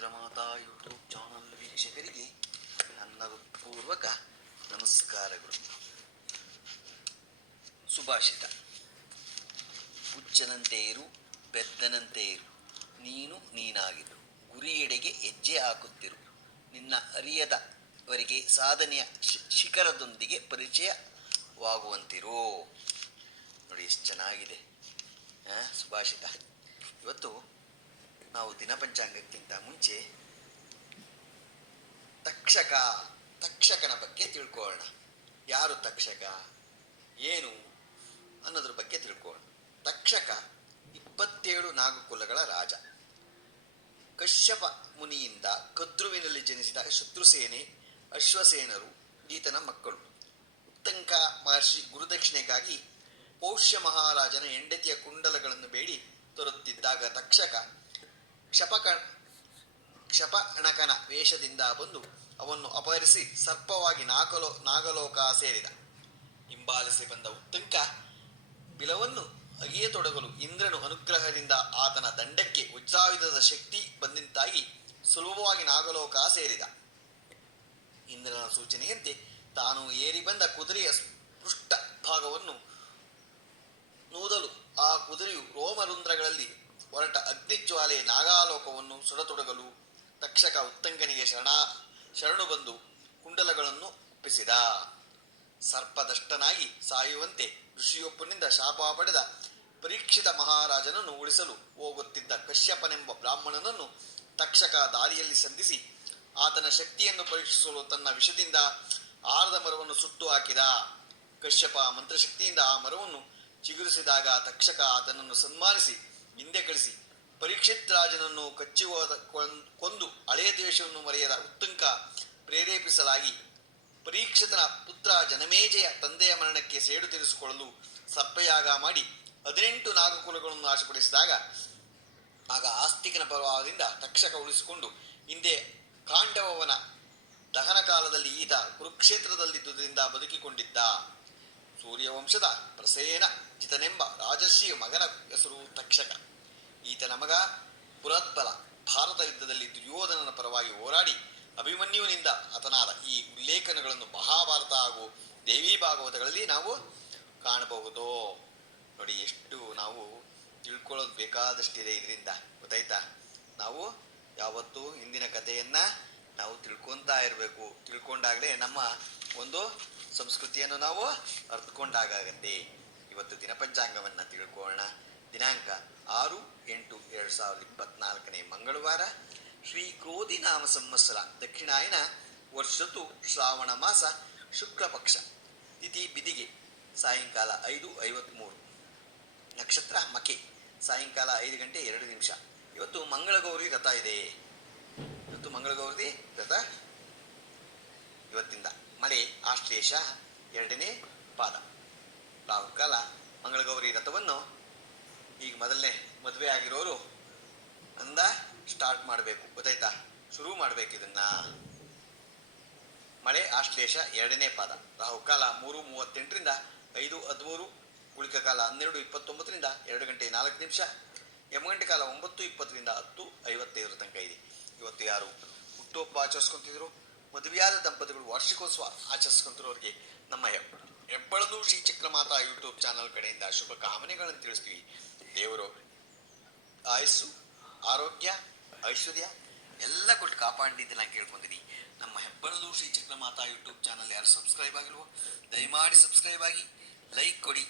ಚಿತ್ರಮಾತಾ YouTube channel ವೀಕ್ಷಕರಿಗೆ ನನ್ನ ಪೂರ್ವಕ ನಮಸ್ಕಾರಗಳು. ಸುಭಾಷಿತ. ಹುಚ್ಚನಂತೆ ಇರು ಬೆದ್ದನಂತೆ ಇರು ನೀನು ನೀನಾಗಿರು ಗುರಿಯೆಡೆಗೆ ಹೆಜ್ಜೆ ಹಾಕುತ್ತಿರು. ನಿನ್ನ ಅರಿಯದವರಿಗೆ ಸಾಧನೆಯ ಶಿಖರದೊಂದಿಗೆ ಪರಿಚಯವಾಗುವಂತಿರು. ನೋಡಿ, ಎಷ್ಟು ಚೆನ್ನಾಗಿದೆ. ಸುಭಾಷಿತ. ಇವತ್ತು ನಾವು ದಿನಪಂಚಾಂಗಕ್ಕಿಂತ ಮುಂಚೆ ತಕ್ಷಕ, ತಕ್ಷಕನ ಬಗ್ಗೆ ತಿಳ್ಕೊಳ್ಳೋಣ. ಯಾರು ತಕ್ಷಕ? ಏನು ಅನ್ನೋದ್ರ ಬಗ್ಗೆ ತಿಳ್ಕೊಳ್ಳೋಣ. ತಕ್ಷಕ ಇಪ್ಪತ್ತೇಳು ನಾಗಕುಲಗಳ ರಾಜ. ಕಶ್ಯಪ ಮುನಿಯಿಂದ ಕದ್ರುವಿನಲ್ಲಿ ಜನಿಸಿದ ಶತ್ರುಸೇನೆ ಅಶ್ವಸೇನರು, ಈತನ ಮಕ್ಕಳು. ಉತ್ತಂಕ ಮಹರ್ಷಿ ಗುರುದಕ್ಷಿಣೆಗಾಗಿ ಪೌಷ್ಯ ಮಹಾರಾಜನ ಹೆಂಡತಿಯ ಕುಂಡಲಗಳನ್ನು ಬೇಡಿ ತರುತ್ತಿದ್ದಾಗ ತಕ್ಷಕ ಕ್ಷಪಕ ಕ್ಷಪಣಕನ ವೇಷದಿಂದ ಬಂದು ಅವನ್ನು ಅಪಹರಿಸಿ ಸರ್ಪವಾಗಿ ನಾಗಲೋ ನಾಗಲೋಕ ಸೇರಿದ. ಹಿಂಬಾಲಿಸಿ ಬಂದ ಉತ್ತಂಕ ಬಿಲವನ್ನು ಅಗಿಯತೊಡಗಲು ಇಂದ್ರನು ಅನುಗ್ರಹದಿಂದ ಆತನ ದಂಡಕ್ಕೆ ವಜ್ರಾಯುಧದ ಶಕ್ತಿ ಬಂದಿಂತಾಗಿ ಸುಲಭವಾಗಿ ನಾಗಲೋಕ ಸೇರಿದ. ಇಂದ್ರನ ಸೂಚನೆಯಂತೆ ತಾನು ಏರಿ ಬಂದ ಕುದುರೆಯ ಪೃಷ್ಠ ಭಾಗವನ್ನು ನೂದಲು ಆ ಕುದುರೆಯು ರೋಮರುಂದ್ರಗಳಲ್ಲಿ ಹೊರಟ ಅಗ್ನಿಜ್ವಾಲೆ ನಾಗಾಲೋಕವನ್ನು ಸುಡತೊಡಗಲು ತಕ್ಷಕ ಉತ್ತಂಗನಿಗೆ ಶರಣ, ಶರಣು ಬಂದು ಕುಂಡಲಗಳನ್ನು ಒಪ್ಪಿಸಿದ. ಸರ್ಪದಷ್ಟನಾಗಿ ಸಾಯುವಂತೆ ಋಷಿಯೊಬ್ಬನಿಂದ ಶಾಪ ಪಡೆದ ಪರೀಕ್ಷಿತ ಮಹಾರಾಜನನ್ನು ಉಳಿಸಲು ಹೋಗುತ್ತಿದ್ದ ಕಶ್ಯಪನೆಂಬ ಬ್ರಾಹ್ಮಣನನ್ನು ತಕ್ಷಕ ದಾರಿಯಲ್ಲಿ ಸಂಧಿಸಿ ಆತನ ಶಕ್ತಿಯನ್ನು ಪರೀಕ್ಷಿಸಲು ತನ್ನ ವಿಷದಿಂದ ಆರದ ಮರವನ್ನು ಸುಟ್ಟು ಹಾಕಿದ. ಕಶ್ಯಪ ಮಂತ್ರಶಕ್ತಿಯಿಂದ ಆ ಮರವನ್ನು ಚಿಗುರಿಸಿದಾಗ ತಕ್ಷಕ ಆತನನ್ನು ಸನ್ಮಾನಿಸಿ ಹಿಂದೆ ಕಳಿಸಿ. ಪರೀಕ್ಷಿತ್ ರಾಜನನ್ನು ಕಚ್ಚಿ ಹೋದ ಕೊಂದ್- ಹಳೆಯ ದೇಶವನ್ನು ಮರೆಯದ ಉತ್ತಂಕ ಪ್ರೇರೇಪಿಸಲಾಗಿ ಪರೀಕ್ಷಿತನ ಪುತ್ರ ಜನಮೇಜಯ ತಂದೆಯ ಮರಣಕ್ಕೆ ಸೇಡು ತೀರಿಸಿಕೊಳ್ಳಲು ಸರ್ಪಯಾಗ ಮಾಡಿ ಹದಿನೆಂಟು ನಾಗಕುಲಗಳನ್ನು ನಾಶಪಡಿಸಿದಾಗ ಆಗ ಆಸ್ತಿಕನ ಪ್ರಭಾವದಿಂದ ತಕ್ಷಕ ಉಳಿಸಿಕೊಂಡು ಹಿಂದೆ ಕಾಂಡವನ ದಹನ ಕಾಲದಲ್ಲಿ ಈತ ಕುರುಕ್ಷೇತ್ರದಲ್ಲಿದ್ದುದರಿಂದ ಬದುಕಿಕೊಂಡಿದ್ದ. ಸೂರ್ಯವಂಶದ ಪ್ರಸೇನ ಜಿತನೆಂಬ ರಾಜರ್ಷಿಯ ಮಗನ ಹೆಸರು ತಕ್ಷಕ. ಈತನ ಮಗ ಪುರತ್ಬಲ ಭಾರತ ಯುದ್ಧದಲ್ಲಿ ದುರ್ಯೋಧನನ ಪರವಾಗಿ ಹೋರಾಡಿ ಅಭಿಮನ್ಯುವಿನಿಂದ ಹತನಾದ ಈ ಉಲ್ಲೇಖನಗಳನ್ನು ಮಹಾಭಾರತ ಹಾಗೂ ದೇವಿ ಭಾಗವತಗಳಲ್ಲಿ ನಾವು ಕಾಣಬಹುದು. ನೋಡಿ, ಎಷ್ಟು ನಾವು ತಿಳ್ಕೊಳ್ಳೋದು ಬೇಕಾದಷ್ಟಿದೆ ಇದರಿಂದ. ಗೊತ್ತಾಯ್ತಾ? ನಾವು ಯಾವತ್ತೂ ಹಿಂದಿನ ಕಥೆಯನ್ನು ನಾವು ತಿಳ್ಕೊತಾ ಇರಬೇಕು. ತಿಳ್ಕೊಂಡಾಗಲೇ ನಮ್ಮ ಒಂದು ಸಂಸ್ಕೃತಿಯನ್ನು ನಾವು ಅರ್ಥಕೊಂಡಾಗತ್ತೆ ಇವತ್ತು ದಿನಪಂಚಾಂಗವನ್ನು ತಿಳ್ಕೊಳ್ಳೋಣ. ದಿನಾಂಕ ಆರು ಎಂಟು ಎರಡು ಸಾವಿರದ ಇಪ್ಪತ್ನಾಲ್ಕನೇ ಮಂಗಳವಾರ. ಶ್ರೀ ಕ್ರೋಧಿ ನಾಮ ಸಂವತ್ಸರ ದಕ್ಷಿಣಾಯನ ವರ್ಷತು ಶ್ರಾವಣ ಮಾಸ ಶುಕ್ಲ ಪಕ್ಷ ತಿಥಿ ಬಿದಿಗೆ ಸಾಯಂಕಾಲ ಐದು ಐವತ್ತ್ಮೂರು ನಕ್ಷತ್ರ ಮಕೆ ಸಾಯಂಕಾಲ ಐದು ಗಂಟೆ ಎರಡು ನಿಮಿಷ. ಇವತ್ತು ಮಂಗಳಗೌರಿ ರಥ ಇದೆ. ಇವತ್ತು ಮಂಗಳಗೌರಿ ರಥ ಇವತ್ತಿಂದ. ಮಳೆ, ಆಶ್ಲೇಷ, ಎರಡನೇ ಪಾದ. ರಾಹುಕಾಲ, ಮಂಗಳಗೌರಿ ರಥವನ್ನು ಈಗ ಮೊದಲನೇ ಮದುವೆ ಆಗಿರೋರು ಅಂದ ಸ್ಟಾರ್ಟ್ ಮಾಡಬೇಕು. ಗೊತ್ತಾಯ್ತಾ? ಶುರು ಮಾಡಬೇಕು ಇದನ್ನ. ಮಳೆ, ಆಶ್ಲೇಷ, ಎರಡನೇ ಪಾದ. ರಾಹುಕಾಲ ಮೂರು, ಮೂವತ್ತೆಂಟರಿಂದ ಐದು, ಹದಿಮೂರು, ಉಳಿಕ ಕಾಲ ಹನ್ನೆರಡು, ಇಪ್ಪತ್ತೊಂಬತ್ತರಿಂದ ಎರಡು ಗಂಟೆ ನಾಲ್ಕು ನಿಮಿಷ. ಗಂಟೆ ಕಾಲ ಒಂಬತ್ತು, ಇಪ್ಪತ್ತರಿಂದ ಹತ್ತು, ಐವತ್ತೈದರ ತನಕ ಇದೆ. ಇವತ್ತು ಯಾರು ಹುಟ್ಟುಹಬ್ಬ ಆಚರಿಸ್ಕೊಂತಿದ್ರು? ಮದುವೆಯಾದ ದಂಪತಿಗಳು ವಾರ್ಷಿಕೋತ್ಸವ ಆಚರಿಸ್ಕೊಂತಿರೋರಿಗೆ ನಮ್ಮ ಹೆಬ್- ಹೆಬ್ಬಳದು ಶ್ರೀ ಚಕ್ರಮಾತಾ ಯೂಟ್ಯೂಬ್ ಚಾನಲ್ ಕಡೆಯಿಂದ ಶುಭ ಕಾಮನೆಗಳನ್ನು ತಿಳಿಸ್ತೀವಿ. ದೇವರು ಆಯಸ್ಸು, ಆರೋಗ್ಯ, ಐಶ್ವರ್ಯ ಎಲ್ಲ ಕೊಟ್ಟು ಕಾಪಾಡಿದ್ದು ನಾನು ಕೇಳ್ಕೊಂತೀನಿ. ನಮ್ಮ ಹೆಬ್ಬಳದು ಶ್ರೀ ಚಕ್ರಮಾತಾ ಯೂಟ್ಯೂಬ್ ಚಾನಲ್ ಯಾರು ಸಬ್ಸ್ಕ್ರೈಬ್ ಆಗಿಲ್ವೋ, ದಯಮಾಡಿ ಸಬ್ಸ್ಕ್ರೈಬ್ ಆಗಿ, ಲೈಕ್ ಕೊಡಿ.